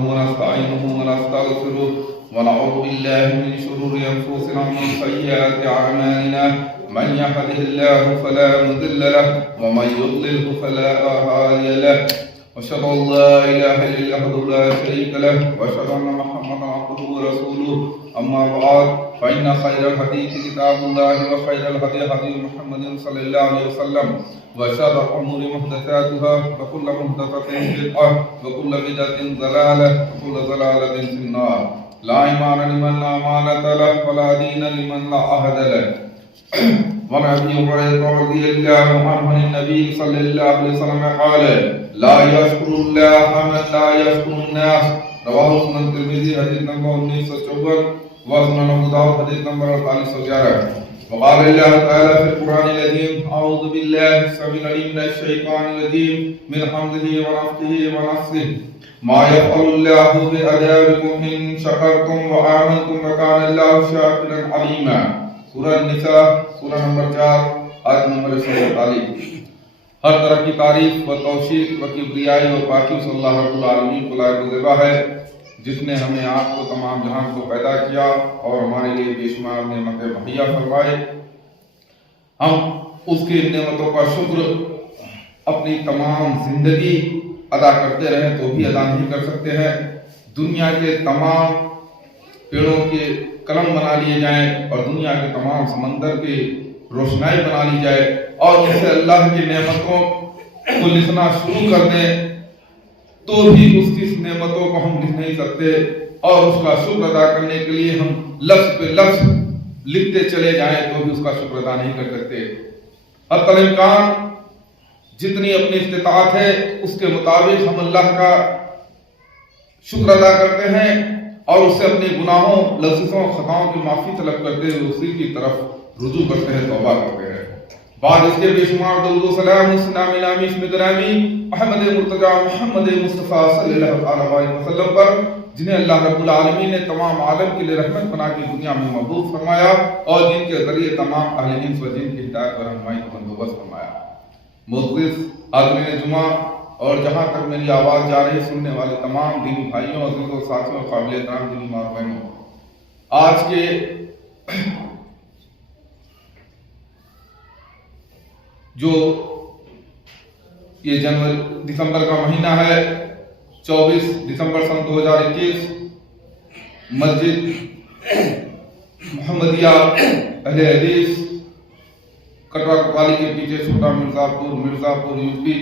ونستعينه ونستغفره ونعوذ بالله من شرور أنفسنا ومن سيئات أعمالنا من يهده الله فلا مضل له ومن يضلل فلا هادي له وأشهد أن لا إله إلا الله لا شريك له وأشهد أن محمدا عبده ورسوله أما بعد فإن خير الحديث كتاب الله وخير الهدي هدي محمد صلى الله عليه وسلم وشر الأمور محدثاتها وكل محدثة بدعة وكل بدعة ضلالة وكل ضلالة في النار لا إيمان لمن لا أمانة له ولا دين لمن لا عهد له وعن أبي هريرة رضي الله عنه عن النبي صلى الله عليه وسلم قال لا يشكر الله من لا يشكر الناس رواه سنن الترمذي حديث نمبر 1954 وسنن أبو داود حديث نمبر 4811 وقال الله تعالى في القرآن العظيم أعوذ بالله السميع العليم من الشيطان الرجيم من حمده ونفخه ونفثه ما يفعل الله بعذابكم إن شكرتم وآمنتم وكان الله شاكرا عليما سورہ النساء سورہ نمبر 4 آیت نمبر 148 ہر طرح کی تعریف و توصیف و کبریائی و پاکی صلی اللہ رب العالمین کو لائق و زیبا ہے جس نے ہمیں آپ کو تمام جہان کو پیدا کیا اور ہمارے لیے بے شمار نعمتیں مہیا فرمائے ہم اس کی نعمتوں کا شکر اپنی تمام زندگی ادا کرتے رہیں تو بھی ادا نہیں کر سکتے ہیں دنیا کے تمام پیڑوں کے قلم بنا لیے جائیں اور دنیا کے تمام سمندر کی روشنائی بنا لی جائے اور اسے اللہ کی نعمتوں کو لکھنا شروع کر دیں تو بھی اس کی نعمتوں کو ہم لکھ نہیں سکتے اور اس کا شکر ادا کرنے کے لیے ہم لفظ پہ لفظ لکھتے چلے جائیں تو بھی اس کا شکر ادا نہیں کر سکتے حتی الامکان جتنی اپنی استطاعت ہے اس کے مطابق ہم اللہ کا شکر ادا کرتے ہیں اور اس سے اپنے گناہوں لذتوں خطاؤں کی معافی طلب کرتے ہوئے اسی کی طرف رجوع کرتے ہیں توبہ کرتے ہیں بعد اس کے بے شمار درود و سلام اس نام نامی اسم گرامی احمد مرتضی محمد مصطفیٰ صلی اللہ علیہ وسلم پر جنہیں اللہ رب العالمین نے تمام عالم کے لیے رحمت بنا کے دنیا میں مبعوث فرمایا اور جن کے ذریعے تمام اہل انس و جن کی ہدایت اور رہنمائی کا بندوبست فرمایا معزز حاضرین جمعہ اور جہاں تک میری آواز جا رہی سننے والے تمام دینی بھائیوں عزیزوں ساتھیوں اور قابل احترام دینی ماں بہنوں آج کے جو یہ دسمبر کا مہینہ ہے 24 دسمبر سن 2021 مسجد محمدیہ اہل حدیث کٹرا کوتوالی کے پیچھے چھوٹا مرزا پور یو پی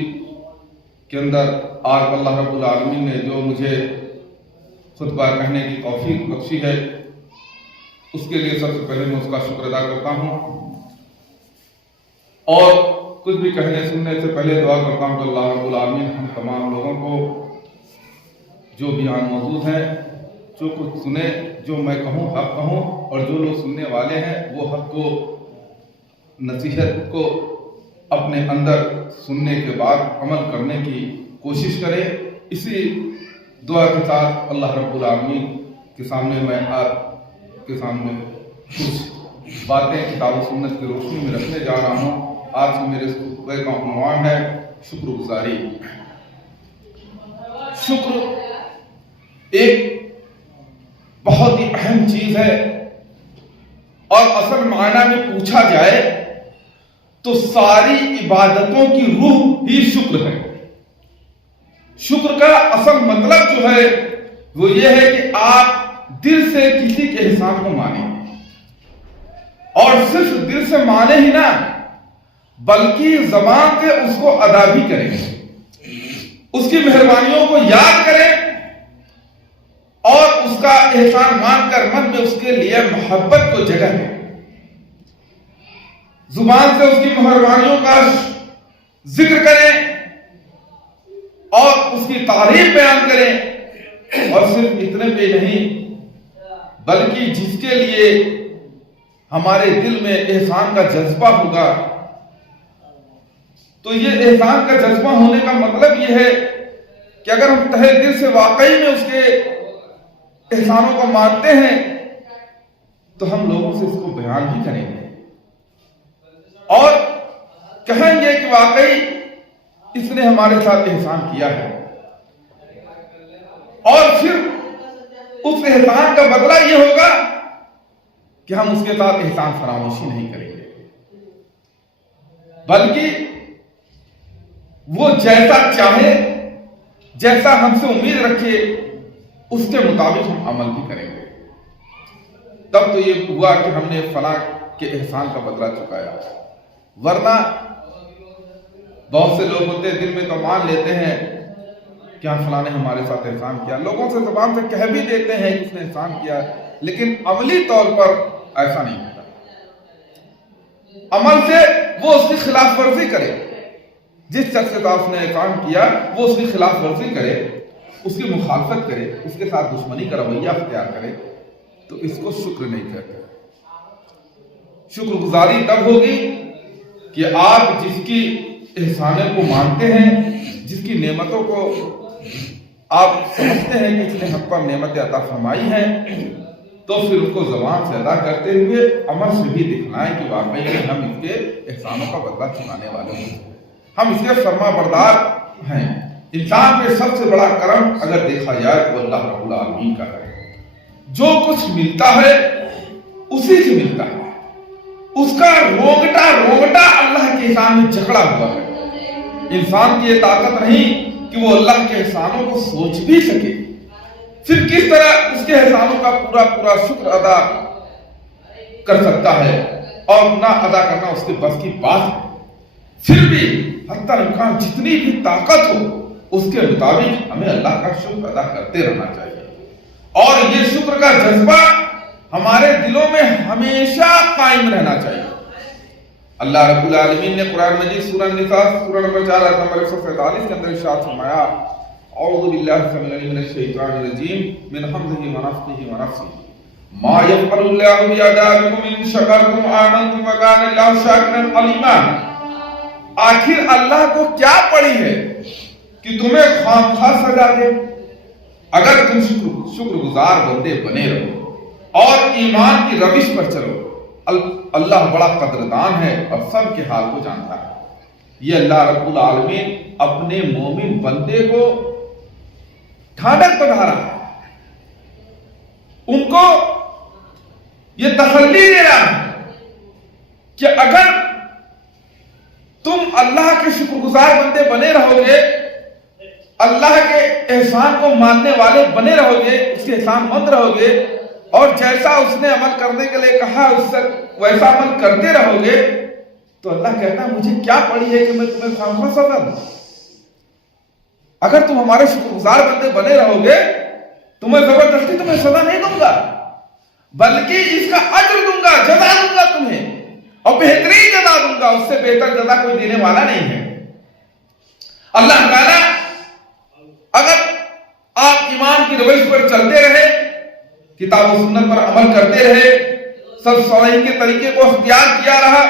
کے اندر آج اللہ رب العالمین نے جو مجھے خطبہ کہنے کی توفیق بخشی ہے اس کے لیے سب سے پہلے میں اس کا شکر ادا کرتا ہوں اور کچھ بھی کہنے سننے سے پہلے دعا کرتا ہوں کہ اللہ رب العالمین ہم تمام لوگوں کو جو بھی یہاں موجود ہیں جو کچھ سنے جو میں کہوں حق کہوں اور جو لوگ سننے والے ہیں وہ حق کو نصیحت کو اپنے اندر سننے کے بعد عمل کرنے کی کوشش کریں اسی دعا کے ساتھ اللہ رب العالمین کے سامنے میں آپ کے سامنے کچھ باتیں کتاب و سنت کی روشنی میں رکھنے جا رہا ہوں آج میرے خطبے کا عنوان ہے شکر گزاری شکر ایک بہت ہی اہم چیز ہے اور اصل معنی میں پوچھا جائے تو ساری عبادتوں کی روح ہی شکر ہے شکر کا اصل مطلب جو ہے وہ یہ ہے کہ آپ دل سے کسی کے احسان کو مانیں اور صرف دل سے مانے ہی نہ بلکہ زبان سے اس کو ادا بھی کریں اس کی مہربانیوں کو یاد کریں اور اس کا احسان مان کر من میں اس کے لیے محبت کو جگہ دیں زبان سے اس کی مہربانیوں کا ذکر کریں اور اس کی تعریف بیان کریں اور صرف اتنے پہ نہیں بلکہ جس کے لیے ہمارے دل میں احسان کا جذبہ ہوگا تو یہ احسان کا جذبہ ہونے کا مطلب یہ ہے کہ اگر ہم تہہ دل سے واقعی میں اس کے احسانوں کو مانتے ہیں تو ہم لوگوں سے اس کو بیان بھی کریں گے اور کہیں گے کہ واقعی اس نے ہمارے ساتھ احسان کیا ہے اور پھر اس احسان کا بدلہ یہ ہوگا کہ ہم اس کے ساتھ احسان فراموشی نہیں کریں گے، بلکہ وہ جیسا چاہے، جیسا ہم سے امید رکھے، اس کے مطابق ہم عمل بھی کریں گے۔ تب تو یہ ہوا کہ ہم نے فلاں کے احسان کا بدلہ چکایا۔ ورنہ بہت سے لوگ ہوتے دل میں تو مان لیتے ہیں کہ فلاں نے ہمارے ساتھ احسان کیا، لوگوں سے زبان سے کہہ بھی دیتے ہیں کہ اس نے احسان کیا، لیکن عملی طور پر ایسا نہیں ہوتا۔ عمل سے وہ اس کی خلاف ورزی کرے، جس شخص کے ساتھ اس نے احسان کیا وہ اس کی خلاف ورزی کرے، اس کی مخالفت کرے، اس کے ساتھ دشمنی کا رویہ اختیار کرے، تو اس کو شکر نہیں کہتے۔ شکر گزاری تب ہوگی کہ آپ جس کی احسانیں کو مانتے ہیں، جس کی نعمتوں کو آپ سمجھتے ہیں کہ اس نے ہم پر نعمتیں عطا فرمائی ہیں، تو پھر اس کو زبان سے ادا کرتے ہوئے عمل سے بھی دکھلائیں کہ واقعی ہم اس کے احسانوں کا بدلہ چکانے والے ہیں، ہم اس کے فرما بردار ہیں۔ انسان میں سب سے بڑا کرم اگر دیکھا جائے تو اللہ رب العالمین کا ہے۔ جو کچھ ملتا ہے اسی سے ملتا ہے، اس کا روگٹا اللہ کے احسان میں جکڑا ہوا ہے۔ انسان کی یہ طاقت نہیں کہ وہ اللہ کے احسانوں کو سوچ بھی سکے، پھر کس طرح اس کے احسانوں کا پورا شکر ادا کر سکتا ہے، اور نہ ادا کرنا اس کے بس کی بات ہے۔ پھر بھی حتی امکان جتنی بھی طاقت ہو اس کے مطابق ہمیں اللہ کا شکر ادا کرتے رہنا چاہیے، اور یہ شکر کا جذبہ ہمارے دلوں میں ہمیشہ قائم رہنا چاہیے۔ اللہ رب العالمین نے قرآن مجید سورہ النساء سورہ نمبر 4 آیت نمبر 147 کے اندر ارشاد فرمایا، اعوذ باللہ السمیع العلیم من الشیطان الرجیم من حمزہ ونفخہ ونفثہ ما یفعل اللہ بعذابکم ان شکرتم آمنتم وکان اللہ شاکرا علیما۔ آخر اللہ کو کیا پڑی ہے کہ تمہیں خواہ سزا دے؟ اگر تم شکر گزار بندے بنے رہو اور ایمان کی روش پر چلو، اللہ بڑا قدردان ہے اور سب کے حال کو جانتا ہے۔ یہ اللہ رب العالمین اپنے مومن بندے کو ٹھنڈک بنا رہا ہے، ان کو یہ تسلی دے رہا ہے کہ اگر تم اللہ کے شکر گزار بندے بنے رہو گے، اللہ کے احسان کو ماننے والے بنے رہو گے، اس کے احسان مند رہو گے، اور جیسا اس نے عمل کرنے کے لیے کہا اس سے ویسا عمل کرتے رہو گے، تو اللہ کہتا ہے مجھے کیا پڑی ہے کہ میں تمہیں خواہ سزا دوں۔ اگر تم ہمارے شکر گزار بندے بنے رہو گے، تمہیں زبردستی تمہیں سزا نہیں دوں گا، بلکہ اس کا اجر دوں گا، جزا دوں گا تمہیں، اور بہترین جزا دوں گا، اس سے بہتر جزا کوئی دینے والا نہیں ہے۔ اللہ تعالیٰ اگر آپ ایمان کی روش پر چلتے رہے، کتاب و سنت پر عمل کرتے رہے، سب صالحین کے طریقے کو اختیار کیا رہا،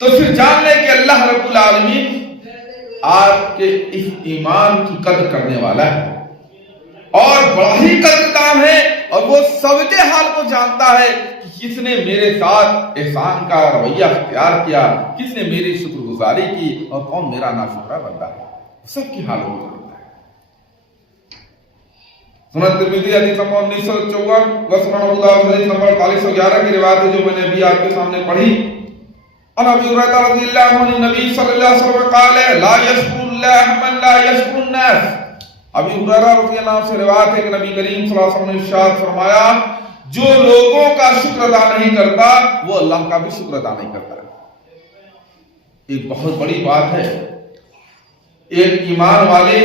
تو پھر جان لیں کہ اللہ رب العالمین آپ کے اس ایمان کی قدر کرنے والا ہے، اور بڑا ہی قدردان ہے، اور وہ سب کے حال کو جانتا ہے کہ کس نے میرے ساتھ احسان کا رویہ اختیار کیا، کس نے میری شکر گزاری کی، اور کون میرا ناشکرا بندہ ہے، سب کے حال کو جانتا ہے۔ سنن ترمذی حدیث نمبر 1954 و سنن ابو داؤد حدیث نمبر 4311 کی روایت ہے جو میں نے ابھی آپ کے سامنے پڑھی۔ ان ابی ہریرہ رضی اللہ عنہ نبی صلی اللہ علیہ وسلم قال لا یشکر اللہ من لا یشکر الناس۔ ابی ہریرہ رضی اللہ عنہ سے روایت ہے کہ نبی کریم صلی اللہ علیہ وسلم نے ارشاد فرمایا، جو لوگوں کا شکر ادا نہیں کرتا وہ اللہ کا بھی شکر ادا نہیں کرتا۔ ایک بہت بڑی بات ہے، ایک ایمان والے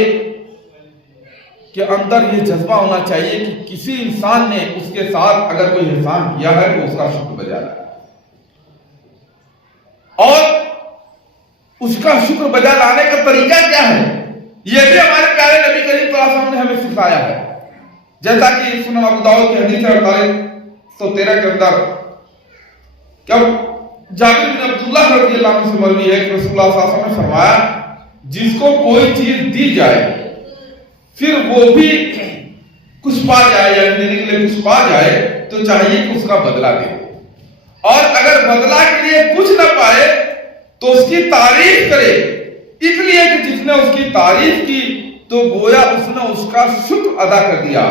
کے اندر یہ جذبہ ہونا چاہیے کہ کسی انسان نے اس کے ساتھ اگر کوئی احسان کیا ہے تو اس کا شکر بجا رہا ہے، اور اس کا شکر بجا لانے کا طریقہ کیا ہے یہ بھی ہمارے پیارے نبی کریم صلی اللہ علیہ وسلم نے ہمیں سکھایا ہے۔ جیسا کہ سنن ابو داؤد کی حدیث 4813 کے اندر جابر بن عبداللہ رضی اللہ عنہ سے مروی ہے کہ رسول اللہ صلی اللہ علیہ وسلم نے فرمایا، جس کو کوئی چیز دی جائے پھر وہ بھی کچھ پا جائے، یا دینے کے لیے کچھ پا جائے، تو چاہیے کہ اس کا بدلہ دے، اور اگر بدلہ کے لیے کچھ نہ پائے تو اس کی تعریف کرے، اس لیے کہ جس نے اس کی تعریف کی تو گویا اس نے اس کا شکر ادا کر دیا،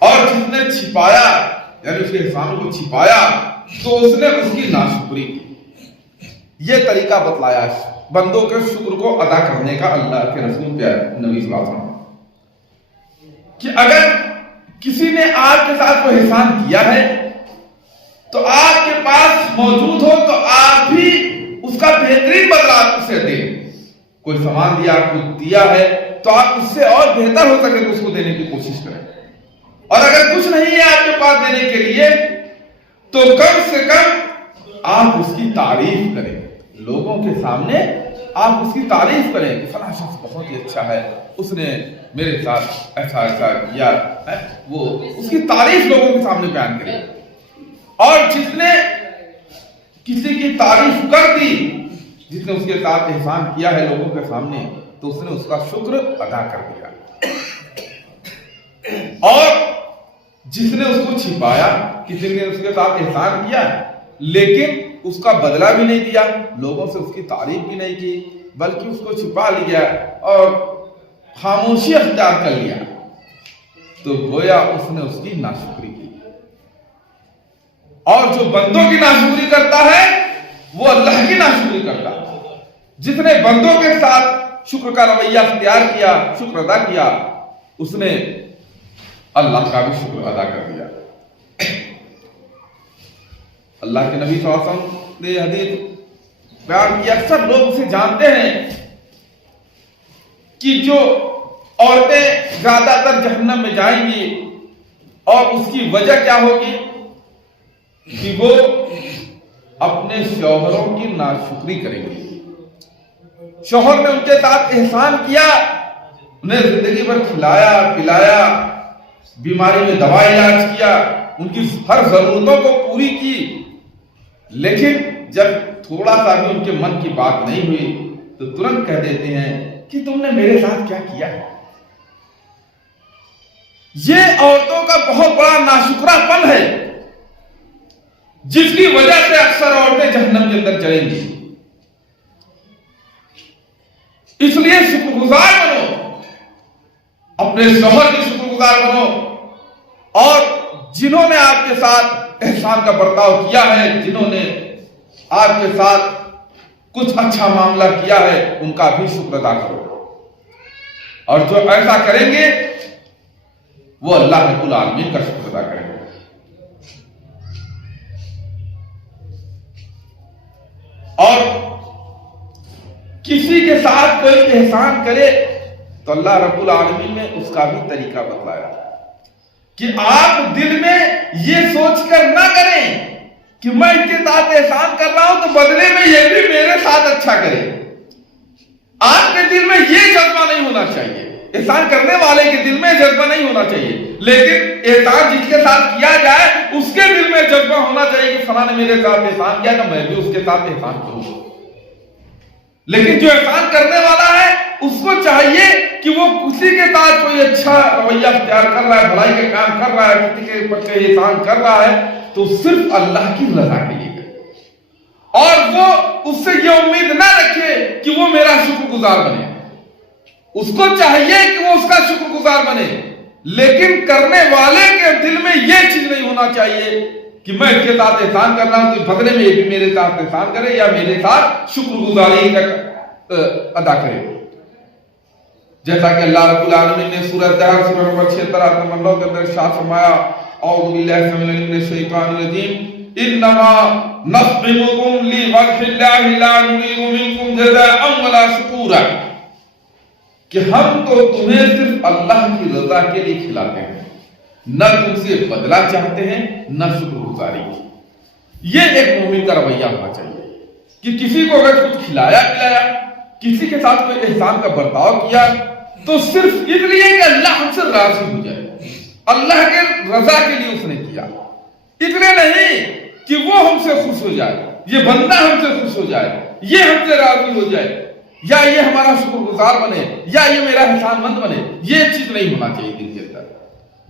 اور جس نے چھپایا یعنی اس کے احسانوں کو چھپایا تو اس نے اس کی ناشکری کی۔ یہ طریقہ بتلایا بندوں کے شکر کو ادا کرنے کا اللہ کے رسول پیارے نبی صلی اللہ علیہ وسلم، کہ اگر کسی نے آپ کے ساتھ کوئی احسان کیا ہے تو آپ کے پاس موجود ہو تو آپ بھی اس کا بہترین بدلہ اسے دیں۔ کوئی سامان دیا، کچھ دیا ہے تو آپ اس سے اور بہتر ہو سکے تو اس کو دینے کی کوشش کریں، اور اگر کچھ نہیں ہے آپ کے پاس دینے کے لیے تو کم سے کم آپ اس کی تعریف کریں، لوگوں کے سامنے آپ اس کی تعریف کریں کہ فلاں شخص بہت ہی اچھا ہے، اس نے میرے ساتھ ایسا ایسا کیا، وہ اس کی تعریف لوگوں کے سامنے بیان کریں۔ اور جس نے کسی کی تعریف کر دی، جس نے اس کے ساتھ احسان کیا ہے لوگوں کے سامنے، تو اس نے اس کا شکر ادا کر دیا۔ اور جس نے اس کو چھپایا، کسی نے اس کے ساتھ احسان کیا لیکن اس کا بدلہ بھی نہیں دیا، لوگوں سے اس کی تعریف بھی نہیں کی، بلکہ اس کو چھپا لیا اور خاموشی اختیار کر لیا، تو گویا اس نے اس کی ناشکری کی۔ اور جو بندوں کی ناشکری کرتا ہے وہ اللہ کی ناشکری کرتا ہے۔ جس نے بندوں کے ساتھ شکر کا رویہ اختیار کیا، شکر ادا کیا، اس نے اللہ کا بھی شکر ادا کر دیا۔ اللہ کے نبی صلی اللہ علیہ وسلم نے حدیث بیان کی، اکثر لوگ اسے جانتے ہیں کہ جو عورتیں زیادہ تر جہنم میں جائیں گی، اور اس کی وجہ کیا ہوگی کہ وہ اپنے شوہروں کی ناشکری کریں گی۔ شوہر نے ان کے ساتھ احسان کیا، انہیں زندگی بھر کھلایا پلایا، بیماری میں دوا علاج کیا، ان کی ہر ضرورتوں کو پوری کی، لیکن جب تھوڑا سا بھی ان کے من کی بات نہیں ہوئی تو ترنت کہہ دیتے ہیں کہ تم نے میرے ساتھ کیا کیا ہے۔ یہ عورتوں کا بہت بڑا ناشکرا پن ہے، جس کی وجہ سے اکثر عورتیں جہنم کے اندر چلیں گی۔ اس لیے شکر گزار بنو، اپنے شوہر کی شکر گزار بنو، اور جنہوں نے آپ کے ساتھ احسان کا برتاؤ کیا ہے، جنہوں نے آپ کے ساتھ کچھ اچھا معاملہ کیا ہے، ان کا بھی شکر ادا کرو۔ اور جو ایسا کریں گے وہ اللہ رب العالمین کا شکر ادا کریں گے۔ اور کسی کے ساتھ کوئی احسان کرے تو اللہ رب العالمین نے اس کا بھی طریقہ بتلایا کہ آپ دل میں یہ سوچ کر نہ کریں کہ میں ان کے ساتھ احسان کر رہا ہوں تو بدلے میں یہ بھی میرے ساتھ اچھا کرے۔ آپ کے دل میں یہ جذبہ نہیں ہونا چاہیے، احسان کرنے والے کے دل میں جذبہ نہیں ہونا چاہیے، لیکن احسان جس کے ساتھ کیا جائے اس کے دل میں جذبہ ہونا چاہیے کہ فلاں نے میرے ساتھ احسان کیا تو میں بھی اس کے ساتھ احسان کروں۔ لیکن جو احسان کرنے والا ہے اس کو چاہیے کہ وہ کسی کے ساتھ کوئی اچھا رویہ اختیار کر رہا ہے، بھلائی کا کام کر رہا ہے، کسی کے اوپر احسان کر رہا ہے تو صرف اللہ کی رضا کے لیے کرے، اور وہ اس سے یہ امید نہ رکھے کہ وہ میرا شکر گزار بنے۔ اس کو چاہیے کہ وہ اس کا شکر گزار بنے، لیکن کرنے والے کے دل میں یہ چیز نہیں ہونا چاہیے کہ میں اس کے ساتھ احسان کر رہا ہوں تو بدلے میں یہ بھی میرے ساتھ احسان کرے یا میرے ساتھ شکر گزاری ادا کرے۔ جیسا کہ اللہ رب العالمین نے سورہ دہر سورہ نمبر 76 آیت نمبر 9 کے اندر ارشاد فرمایا، اعوذ باللہ السمیع العلیم من الشیطان الرجیم، انما نطعمکم لوجہ اللہ لا نرید منکم جزاء ولا شکورا، کہ ہم تو تمہیں صرف اللہ کی رضا کے لیے کھلاتے ہیں، نہ تم سے بدلہ چاہتے ہیں نہ شکر گزاری۔ یہ ایک مومن کا رویہ ہونا چاہیے کہ کسی کو اگر کچھ کھلایا پلایا، کسی کے ساتھ کوئی احسان کا برتاؤ کیا تو صرف اس لیے کہ اللہ ہم سے راضی ہو جائے، اللہ کے رضا کے لیے اس نے کیا، اتنے نہیں کہ وہ ہم سے خوش ہو جائے، یہ بندہ ہم سے خوش ہو جائے، یہ ہم سے راضی ہو جائے، یا یہ ہمارا شکر گزار بنے، یا یہ میرا احسان مند بنے۔ یہ چیز نہیں ہونا چاہیے دل کے اندر۔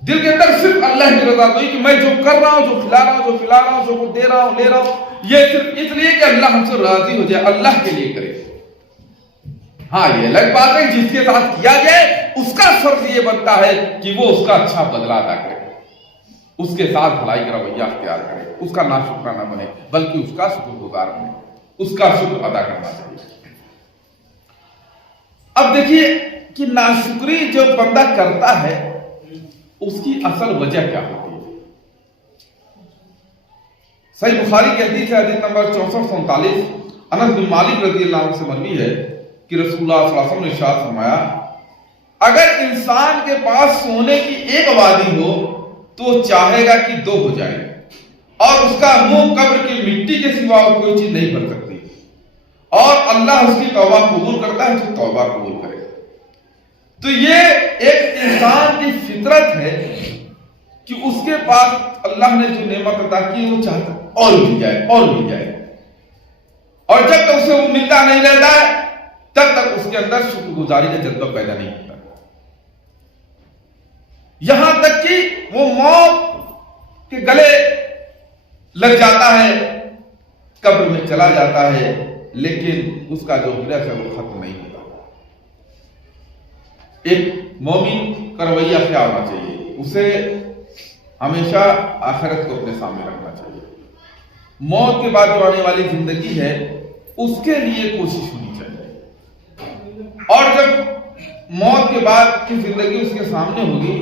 دل کے اندر صرف اللہ کی رضا ہوئی کہ میں جو کر رہا ہوں، جو کھلا رہا ہوں، جو پلا رہا ہوں، جو دے رہا ہوں، لے رہا ہوں، یہ صرف اس لیے کہ اللہ ہم سے راضی ہو جائے، اللہ کے لیے کرے۔ ہاں یہ الگ بات ہے جس کے ساتھ کیا جائے اس کا فرض یہ بنتا ہے کہ وہ اس کا اچھا بدلہ ادا کرے، اس کے ساتھ بھلائی کا رویہ اختیار کرے، اس کا ناشکرہ نہ بنے بلکہ اس کا شکر گزار بنے، اس کا شکر ادا کرنا چاہیے۔ اب دیکھیے کہ ناشکری جو بندہ کرتا ہے اس کی اصل وجہ کیا ہوتی ہے؟ صحیح بخاری کی حدیث ہے، حدیث نمبر 6447، انس بن مالک رضی اللہ عنہ سے مروی ہے کہ رسول اللہ صلی اللہ علیہ وسلم نے ارشاد فرمایا اگر انسان کے پاس سونے کی ایک وادی ہو تو چاہے گا کہ دو ہو جائے اور اس کا منہ قبر کی مٹی کے سوا کوئی چیز نہیں بن سکتی، اور اللہ اس کی توبہ قبول کرتا ہے جو توبہ قبول کرے۔ تو یہ ایک انسان کی فطرت ہے کہ اس کے پاس اللہ نے جو نعمت عطا کی وہ چاہتا اور مل جائے اور مل جائے، اور جب تک اسے وہ ملتا نہیں رہتا ہے تب تک اس کے اندر شکر گزاری کا جذبہ پیدا نہیں ہوتا، یہاں تک کہ وہ موت کے گلے لگ جاتا ہے، قبر میں چلا جاتا ہے، لیکن اس کا جو ہرس ہے وہ ختم نہیں ہوتا۔ ایک مومن کا رویہ کیا ہونا چاہیے؟ اسے ہمیشہ آخرت کو اپنے سامنے رکھنا چاہیے، موت کے بعد جو آنے والی زندگی ہے اس کے لیے کوشش ہونی چاہیے، اور جب موت کے بعد کی زندگی اس کے سامنے ہوگی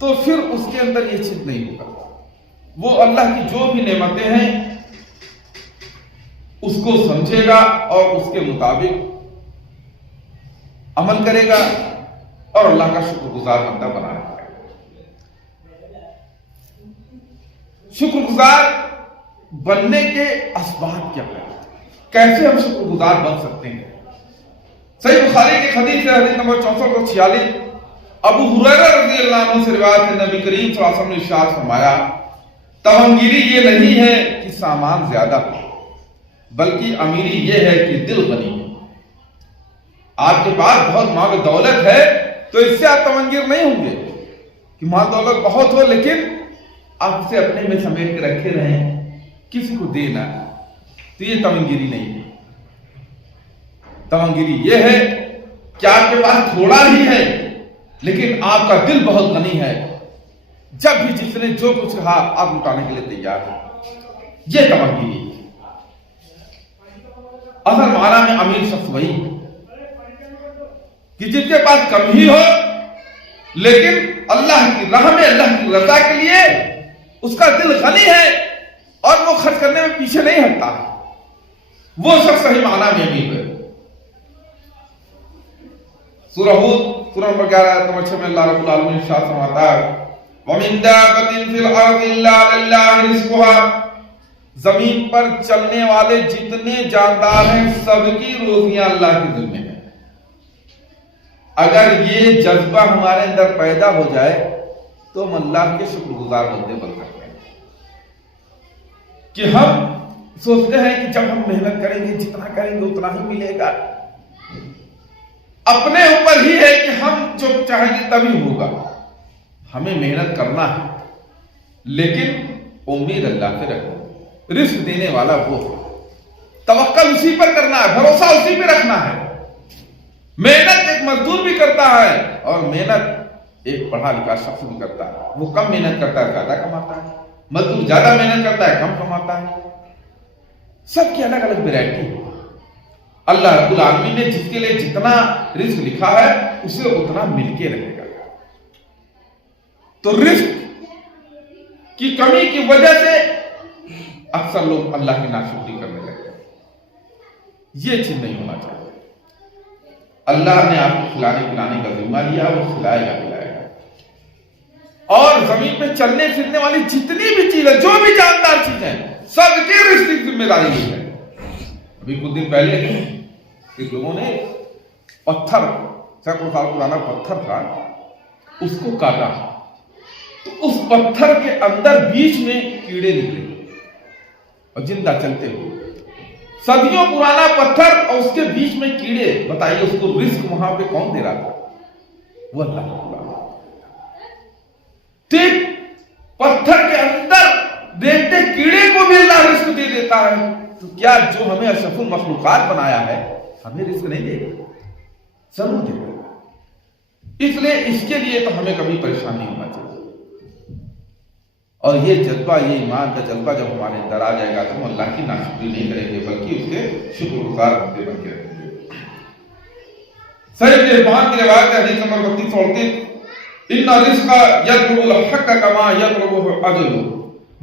تو پھر اس کے اندر یہ چیز نہیں ہوگا، وہ اللہ کی جو بھی نعمتیں ہیں اس کو سمجھے گا اور اس کے مطابق عمل کرے گا اور اللہ کا شکر گزار بندہ بنا رہے گا۔ شکر گزار بننے کے اسباب کیا ہیں؟ کیسے ہم شکر گزار بن سکتے ہیں؟ صحیح بخاری کی حدیث ہے، حدیث نمبر 6446، ابو ہریرہ رضی اللہ عنہ سے روایت ہے، نبی کریم صلی اللہ علیہ وسلم نے ارشاد فرمایا تمنگیری یہ نہیں ہے کہ سامان زیادہ ہو، بلکہ امیری یہ ہے کہ دل غنی ہو۔ آپ کے پاس بہت مال و دولت ہے تو اس سے آپ تمنگیر نہیں ہوں گے کہ مال دولت بہت ہو لیکن آپ اسے اپنے میں سمیٹ کے رکھے رہیں، کسی کو دینا، تو یہ تمنگیری نہیں ہے۔ تمنگیری یہ ہے کہ آپ کے پاس تھوڑا ہی ہے لیکن آپ کا دل بہت غنی ہے، جب بھی جس نے جو کچھ کہا آپ لٹانے کے لیے تیار ہیں، یہ تمنگیری ہے۔ اصل معنی میں امیر شخص وہی ہے کہ جس کے پاس کم ہی ہو لیکن اللہ کی راہ میں اللہ کی رضا کے لیے اس کا دل غنی ہے اور وہ خرچ کرنے میں پیچھے نہیں ہٹتا، وہ شخص صحیح معنی میں امیر ہے۔ سورہ ہود سورہ نمبر 11 آیت نمبر 6 میں اللہ رب العالمین ارشاد فرماتا ہے وَمِن دَابَّةٍ فِي الْأَرْضِ إِلَّا عَلَى اللَّهِ رِزْقُهَا، زمین پر چلنے والے جتنے جاندار ہیں سب کی روزیاں اللہ کے ذمہ ہیں۔ اگر یہ جذبہ ہمارے اندر پیدا ہو جائے تو ہم اللہ کے شکر گزار بندے بن سکتے ہیں، کہ ہم سوچتے ہیں کہ جب ہم محنت کریں گے جتنا کریں گے اتنا ہی ملے گا، اپنے اوپر ہی ہے کہ ہم جو چاہیں گے تبھی ہوگا۔ ہمیں محنت کرنا ہے لیکن امید اللہ سے رکھنا، رزق دینے والا وہ ہے، توکل اسی پر کرنا ہے، بھروسہ اسی پہ رکھنا ہے۔ محنت ایک مزدور بھی کرتا ہے اور محنت ایک پڑھا لکھا شخص بھی کرتا ہے، وہ کم محنت کرتا ہے زیادہ کماتا ہے، مزدور زیادہ محنت کرتا ہے کم کماتا ہے، سب کی الگ الگ ویرائٹی ہے۔ اللہ رب العالمین نے جس کے لیے جتنا رزق لکھا ہے اسے اتنا مل کے رہے گا۔ تو رزق کی کمی کی وجہ سے اکثر لوگ اللہ کی ناشکری کرنے لگتے ہیں، یہ چیز نہیں ہونا چاہیے۔ اللہ نے آپ کو کھلانے پلانے کا ذمہ لیا، وہ کھلائے گا پلائے گا، اور زمین پہ چلنے پھرنے والی جتنی بھی چیزیں جو بھی جاندار چیزیں سب کی رزق کی ذمہ داری ہے۔ ابھی کچھ دن پہلے کہ لوگوں نے پتھر، سینکڑوں سال پرانا پتھر تھا، اس کو کاٹا تو اس پتھر کے اندر بیچ میں کیڑے نکلے اور زندہ چلتے ہوئے، صدیوں پرانا پتھر اور اس کے بیچ میں کیڑے، بتائیے اس کو رزق وہاں پہ کون دے رہا تھا؟ وہ اللہ تعالیٰ۔ ٹھیک پتھر کے اندر دیکھتے کیڑے کو بھی اللہ رزق دے دیتا ہے، تو کیا جو ہمیں اشرف المخلوقات بنایا ہے ہمیں رزق نہیں دے گا؟ ضرور دے گا. اس لیے اس کے لیے تو ہمیں کبھی پریشان نہیں ہونا چاہیے. اور یہ جذبہ، یہ ایمان کا جذبہ جب ہمارے اندر آ جائے گا تو ہم اللہ کی ناشکری نہیں کریں گے بلکہ اس کے شکر گزار بندے بن کے رہیں گے. صحیح ابن حبان کی روایت ہے حدیث نمبر 3238، ان رزق یطلب الحق کما یطلب اجل.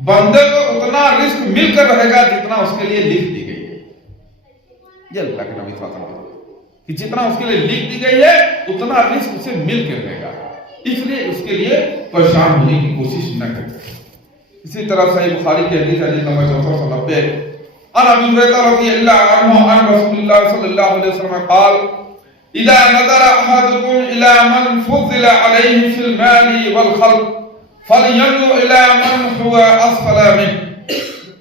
بندے کو اتنا رزق مل کر رہے گا جتنا اس کے لیے لکھ دی گئی ہے. یہ اللہ کے نبی صلی اللہ علیہ وسلم کہ جتنا اس کے لیے لکھ دی گئی ہے اتنا رزق اسے مل کے رہے گا. اس لیے اس کے لیے پریشان ہونے کی کوشش نہ کریں. اسی طرح صحیح بخاری کی حدیث نمبر 490، عن ابی ہریرہ رضی اللہ عنہ عن رسول اللہ صلی اللہ علیہ وسلم قال اذا نظر احدكم الى من فضل عليه في المال والخلق فلينظر الى من هو اسفل منه.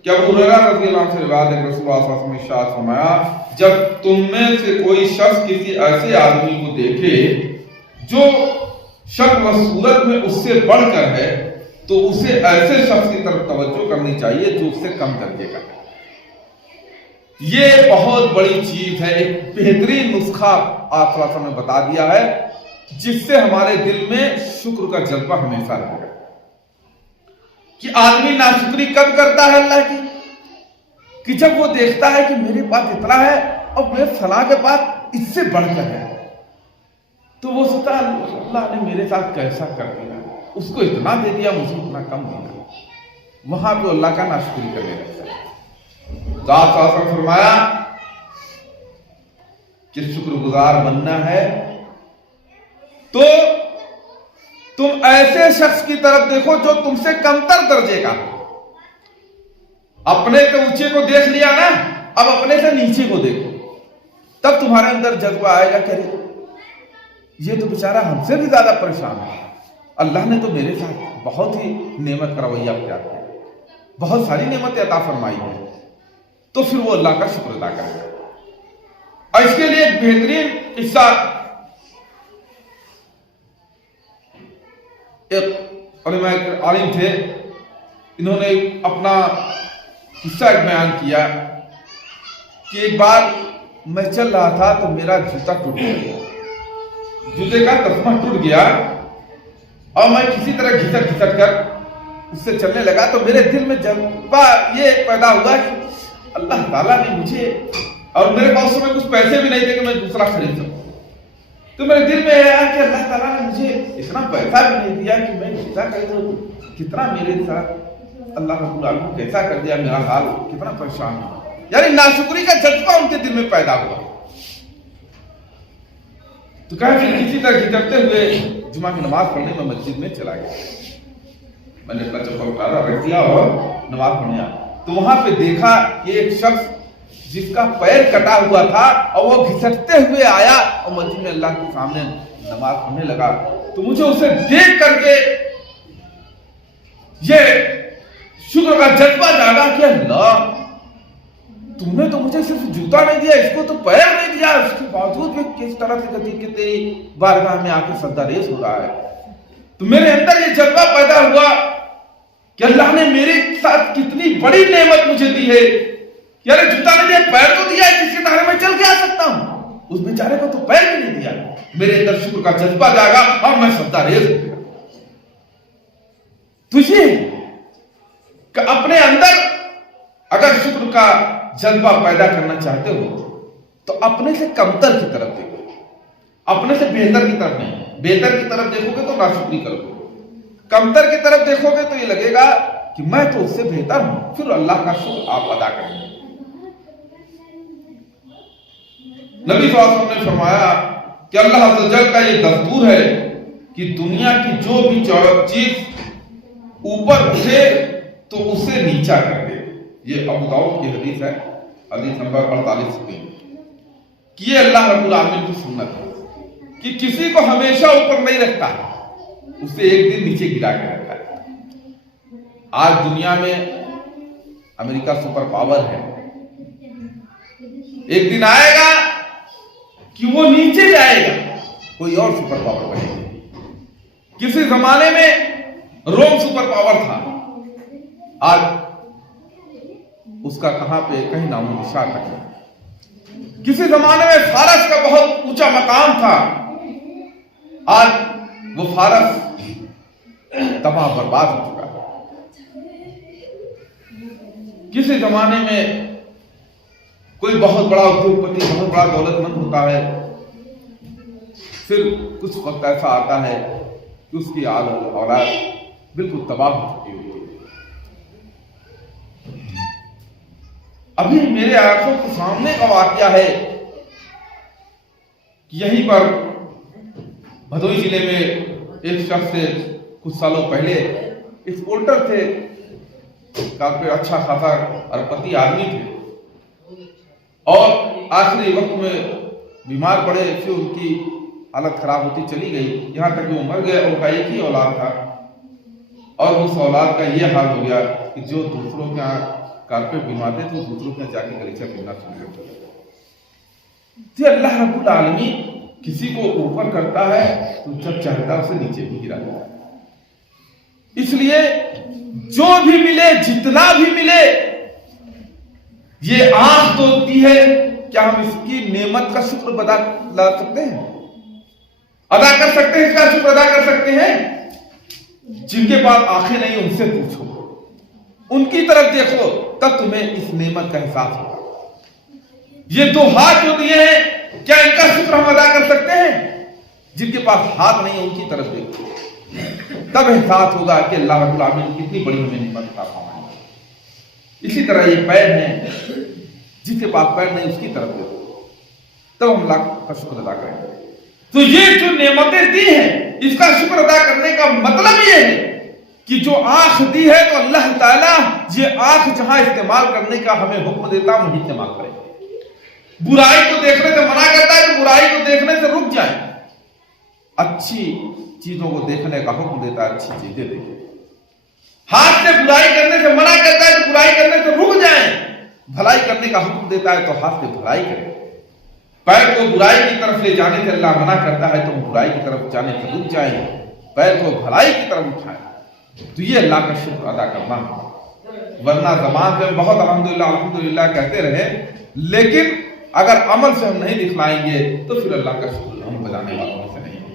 کہ ابو ہریرہ رضی اللہ عنہ سے روایت ہے کہ رسول اللہ صلی اللہ علیہ وسلم نے ارشاد فرمایا، جب تم میں سے کوئی شخص کسی ایسے آدمی کو دیکھے جو شکل و صورت میں اس سے بڑھ کر ہے تو اسے ایسے شخص کی طرف توجہ کرنی چاہیے جو اس سے کم درجے کا ہے. یہ بہت بڑی چیز ہے، ایک بہترین نسخہ آپ صلی اللہ علیہ وسلم نے بتا دیا ہے جس سے ہمارے دل میں شکر کا جذبہ ہمیشہ رہے گا. کہ آدمی ناشکری کب کرتا ہے اللہ کی؟ کہ جب وہ دیکھتا ہے کہ میرے پاس اتنا ہے اور میرے فلاں کے پاس اس سے بڑھ کر ہے تو وہ سوچتا ہے اللہ نے میرے ساتھ کیسا کر دیا، اس کو اتنا دے دیا مجھے اتنا کم دیا. وہاں پہ اللہ کا ناشکری کرنے لگتا ہے. تو آپ صلی اللہ علیہ وسلم فرمایا کہ شکر گزار بننا ہے تو تم ایسے شخص کی طرف دیکھو جو تم سے کمتر درجے کا ہو. اپنے سے اونچے کو دیکھ لیا نا، اب اپنے سے نیچے کو دیکھو، تب تمہارے اندر جذبہ آئے گا کہ یہ تو بیچارہ ہم سے بھی زیادہ پریشان ہے، اللہ نے تو میرے ساتھ بہت ہی نعمت کا رویہ اختیار کیا، بہت ساری نعمتیں عطا فرمائی ہے. تو پھر وہ اللہ کا شکر ادا کرے گا. اور اس کے لیے ایک بہترین قصہ، ایک علماء عالم تھے، انہوں نے اپنا قصہ ایک بیان کیا کہ ایک بار میں چل رہا تھا تو میرا جوتا ٹوٹ گیا، جوتے کا تسمہ ٹوٹ گیا اور میں کسی طرح گھسٹ کر اس سے چلنے لگا تو میرے دل میں جذبہ یہ پیدا ہوا کہ اللہ تعالیٰ نے مجھے، اور میرے پاس میں کچھ پیسے بھی نہیں تھے کہ میں دوسرا خرید سکوں، تو میرے دل میں آیا کہ اللہ تعالیٰ نے مجھے اتنا پیسہ بھی نہیں دیا کہ میں کیسا خریدوں، کتنا میرے ساتھ اللہ رب العالمین کیسا کر دیا، میرا حال کتنا پریشان ہوا. یعنی ناشکری کا جذبہ ان کے دل میں پیدا ہوا. تو کہا کہ کسی طرح گھسٹتے ہوئے جمعہ کی نماز پڑھنے میں مسجد میں چلا گیا. میں نے اپنا چپل اتارا رکھ دیا اور نماز پڑھنے آیا تو وہاں پہ دیکھا کہ ایک شخص جس کا پیر کٹا ہوا تھا اور وہ گھسٹتے ہوئے آیا اور مسجد میں اللہ کے سامنے نماز پڑھنے لگا. تو مجھے اسے دیکھ کر کے یہ شکر کا جذبہ جاگا کہ اللہ تم نے تو مجھے صرف جوتا نہیں دیا، اس کو تو پیر نہیں دیا، اس کے باوجود بھی کس طرح سے کہتی کہ تیری بارگاہ میں آ کے سجدہ ریز ہو رہا ہے. تو میرے اندر یہ جذبہ پیدا ہوا کہ اللہ نے میرے ساتھ کتنی بڑی نعمت مجھے دی ہے. یار جوتا نہیں دیا، پیر تو دیا ہے جس کے سہارے میں چل کے آ سکتا ہوں، اس بیچارے کو تو پیر بھی نہیں دیا. میرے اندر شکر کا جذبہ جاگا اور میں سجدہ ریز ہو گیا. تجھے کہ اپنے اندر اگر شکر کا جذبہ پیدا کرنا چاہتے ہو تو اپنے سے کمتر کی طرف دیکھو، اپنے سے بہتر کی طرف نہیں. بہتر کی طرف دیکھو گے تو ناشکری کرو گے، کمتر کی طرف دیکھو گے تو یہ لگے گا کہ میں تو اس سے بہتر ہوں، پھر اللہ کا شکر آپ ادا کریں گے. نبی صلی اللہ علیہ وسلم نے فرمایا کہ اللہ عز و جل کا یہ دستور ہے کہ دنیا کی جو بھی چیز اوپر اٹھے تو اسے نیچا کر دے. یہ ابو داؤد کی حدیث ہے، حدیث نمبر 48 کہ یہ اللہ رب العالمین کی سنت ہے کہ کسی کو ہمیشہ اوپر نہیں رکھتا، اسے ایک دن نیچے گرا کے رکھتا ہے. آج دنیا میں امریکہ سپر پاور ہے، ایک دن آئے گا کہ وہ نیچے جائے گا، کوئی اور سپر پاور بنے گا. کسی زمانے میں روم سپر پاور تھا، آج اس کا کہاں پہ کہیں نام و نشان نہیں. کسی زمانے میں فارس کا بہت اونچا مقام تھا، آج وہ فارس تباہ برباد ہو چکا ہے۔ کسی زمانے میں کوئی بہت بڑا ادیوگ پتی، بہت بڑا دولت مند ہوتا ہے، پھر کچھ وقت ایسا آتا ہے کہ اس کی اولاد بالکل تباہ ہو چکی ہوتی ہے۔ ابھی میرے آنکھوں کے سامنے کا واقعہ ہے کہ یہیں پر بھدوئی ضلع میں ایک شخص سے کچھ سالوں پہلے ایکسپورٹر تھے، کافی اچھا خاصا اربپتی آدمی تھے، اور آخری وقت میں بیمار پڑے، پھر ان کی حالت خراب ہوتی چلی گئی، یہاں تک کہ وہ مر گئے۔ ان کا ایک ہی اولاد تھا، اور اس اولاد کا یہ حال ہو گیا کہ جو دوسروں کے یہاں کارپیٹ بنواتے تھے، دوسروں کے یہاں جا کے گلیچہ بننا شروع کر دیا۔ اللہ رب العالمین کسی کو اوپر کرتا ہے تو جب چاہتا اسے نیچے بھی گرا دیتا ہے۔ اس لیے جو بھی ملے، جتنا بھی ملے، یہ آنکھ توڑتی ہے، کیا ہم اس کی نعمت کا شکر ادا لا سکتے ہیں؟ ادا کر سکتے ہیں؟ اس کا شکر ادا کر سکتے ہیں؟ جن کے پاس آنکھیں نہیں ان سے پوچھو، ان کی طرف دیکھو، تب تمہیں اس نعمت کا احساس ہوگا۔ یہ دو ہاتھ جو دیے ہیں، کیا ان کا شکر ہم ادا کر سکتے ہیں؟ جن کے پاس ہاتھ نہیں ان کی طرف دیکھو، تب احساس ہوگا کہ اللہ رب العالمین کتنی بڑی ہمیں نعمت عطا فرمائی۔ اسی طرح یہ پیر ہیں، جس کے پاس پیر نہیں اس کی طرف دیکھو، تب ہم اللہ کا شکر ادا کریں گے۔ تو یہ جو نعمتیں دی ہیں، اس کا شکر ادا کرنے کا مطلب یہ ہے کہ جو آنکھ دی ہے تو اللہ تعالیٰ یہ آنکھ جہاں استعمال کرنے کا ہمیں حکم دیتا ہے وہیں استعمال کریں۔ برائی کو دیکھنے سے منع کرتا ہے کہ برائی کو دیکھنے سے رک جائیں، اچھی چیزوں کو دیکھنے کا حکم دیتا ہے، اچھی چیزیں دیکھیں۔ ہاتھ سے برائی کرنے سے منع کرتا ہے کہ برائی کرنے سے رک جائیں، بھلائی کرنے کا حکم دیتا ہے تو ہاتھ سے بھلائی کریں۔ پیر کو برائی کی طرف لے جانے سے اللہ منع کرتا ہے تو برائی کی طرف جانے سے رک جائیں، پیر کو بھلائی کی طرف اٹھائیں۔ تو یہ اللہ کا شکر ادا کرنا ہے، ورنہ زبان پہ بہت الحمدللہ الحمدللہ کہتے رہے، لیکن اگر عمل سے ہم نہیں دکھلائیں گے تو پھر اللہ کا شکر ہم بجانے والوں سے نہیں۔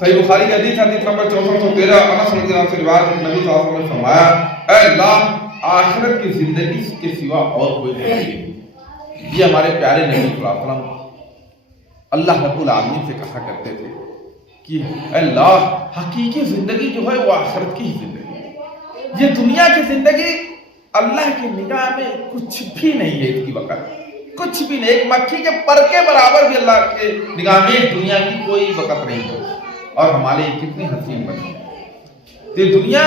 صحیح بخاری کی حدیث نمبر 6413، انس رضی اللہ عنہ سے روایت ہے، نبی صلی اللہ علیہ وسلم نے فرمایا، اے اللہ، آخرت کی زندگی کے سوا اور کوئی نہیں۔ یہ ہمارے پیارے نبی صلی اللہ علیہ وسلم اللہ رب العالمین سے کہا کرتے تھے کہ اے اللہ، حقیقی زندگی جو ہے وہ آخرت کی ہی زندگی ہے۔ یہ دنیا کی زندگی اللہ کی نگاہ میں کچھ بھی نہیں ہے، اس کی وقت کچھ بھی نہیں، ایک مکھی کے پر کے برابر بھی اللہ کے نگاہ میں دنیا کی کوئی وقت نہیں ہے۔ اور ہمارے کتنی حسین بنی ہے یہ دنیا،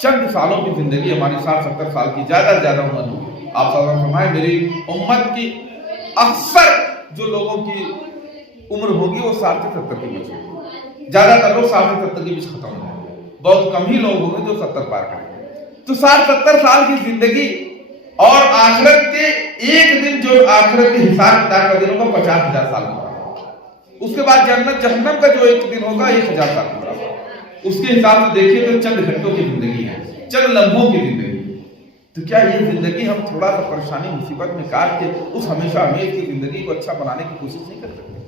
چند سالوں کی زندگی ہماری 60-70 سال کی، زیادہ سے زیادہ عمر ہوگی۔ آپ صلی اللہ علیہ وسلم فرمائے میری امت کی اکثر جو لوگوں کی عمر ہوگی وہ 60 سے 70 کے بیچ ہوگی، زیادہ تر لوگ 60 سے 70 کے بیچ ختم ہو جائیں گے، بہت کم ہی لوگ ہوں گے جو 70 پار کریں گے۔ تو 60-70 سال کی زندگی اور آخرت کے ایک دن جو آخرت کے حساب کتاب کا دن ہوگا 50,000 سال کا، اس کے بعد جنت جہنم کا جو ایک دن ہوگا 1,000 سال کا، اس کے حساب سے دیکھیے تو چند گھنٹوں کی زندگی ہے، چند لمحوں کی زندگی۔ تو کیا یہ زندگی ہم تھوڑا سا پریشانی مصیبت میں کاٹ کے اس ہمیشہ ہمیش کی زندگی کو اچھا بنانے کی کوشش نہیں کر سکتے؟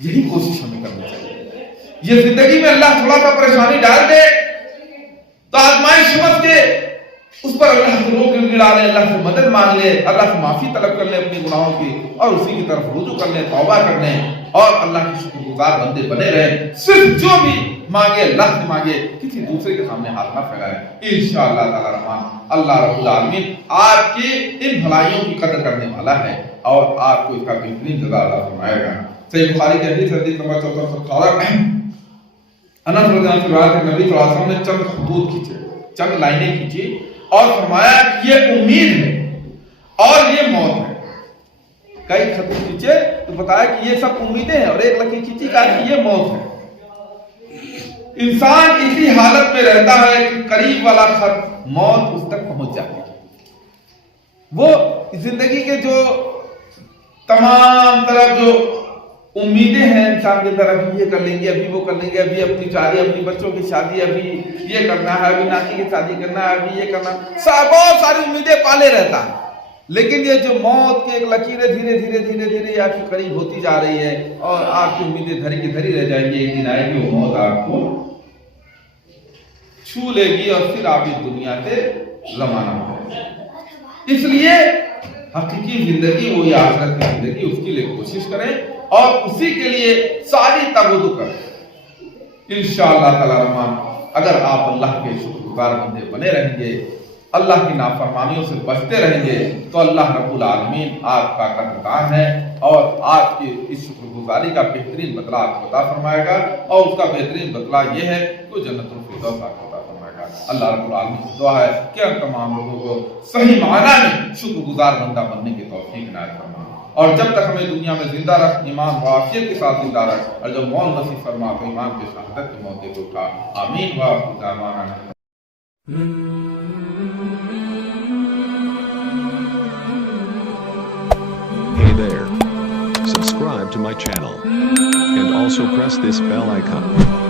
یہی کوشش ہمیں کرنی چاہیے۔ یہ زندگی میں اللہ تھوڑا سا پریشانی ڈال دے تو آزمائش سمجھ کے اس پر اللہ سے روک ڈالے، اللہ سے مدد مانگ لے، اللہ سے معافی طلب کر لے اپنے گناہوں کی، اور اسی کی طرف رجوع کر لیں، توبہ کر لیں، اور اللہ کی شکر گزار بندے بنے رہیں۔ صرف جو بھی مانگے اللہ سے مانگے، کسی دوسرے کے سامنے ہاتھ نہ پھیلائے۔ انشاءاللہ تعالی رحمان اللہ رب العالمین آپ کی ان بھلائیوں کی قدر کرنے والا ہے اور آپ کو اس کا بہترین جزا عطا فرمائے گا۔ صحیح بخاری کی حدیث نمبر 4418، انس رضی اللہ عنہ سے روایت ہے، نبی صلی اللہ علیہ وسلم نے چند خطوط کھینچے، چند لائنیں کھینچی اور فرمایا کہ یہ امید ہے اور یہ موت ہے۔ کئی خط کھینچے تو بتایا کہ یہ سب امیدیں ہیں، اور ایک لکیر کھینچی کہا کہ یہ موت ہے۔ انسان اسی حالت میں رہتا ہے کہ قریب والا خط موت اس تک پہنچ جاتی ہے۔ وہ زندگی کے جو تمام طرح جو امیدیں ہیں انسان کی طرف، یہ کر لیں گے، ابھی وہ کر لیں گے، ابھی اپنی شادی، اپنی بچوں کی شادی، ابھی یہ کرنا ہے، ابھی ناتی کی شادی کرنا ہے، ابھی یہ کرنا، بہت ساری امیدیں پالے رہتا ہے۔ لیکن یہ جو موت کے ایک لکیریں دھیرے دھیرے دھیرے دھیرے آپ کے قریب ہوتی جا رہی ہے اور آپ کی امیدیں دھری کی دھری رہ جائیں گی، ایک دن آئے گی وہ موت آپ کو چھو لے گی اور پھر آپ اس دنیا سے روانہ ہو جائیں گے۔ اس لیے حقیقی زندگی وہی آخرت کی زندگی، اس کے لیے کوشش کریں اور اسی کے لیے ساری تبدو کریں۔ انشاءاللہ تعالی رحمان اگر آپ اللہ کے شکر گزار بندے بنے رہیں گے، اللہ کی نافرمانیوں سے بچتے رہیں گے، تو اللہ رب العالمین آپ کا قدردان ہے اور آپ کی اس شکر گزاری کا بہترین بدلہ آپ کو عطا فرمائے گا، اور اس کا بہترین بدلہ یہ ہے کہ جنت الفردوس آپ کو عطا فرمائے گا۔ اللہ رب العالمین سے دعا ہے کہ ہم تمام لوگوں کو صحیح معنی میں شکر گزار بندہ بننے کی توفیق عنایت فرما، اور جب تک ہمیں دنیا میں زندہ رکھ، ایمان و عافیت کے ساتھ زندہ رکھ، اور جب موت نصیب فرما تو ایمان کے شہادت کی موت دے کے اٹھا۔ آمین وآخر دعوانا۔ Hey there. Subscribe to my channel. And also press this bell icon.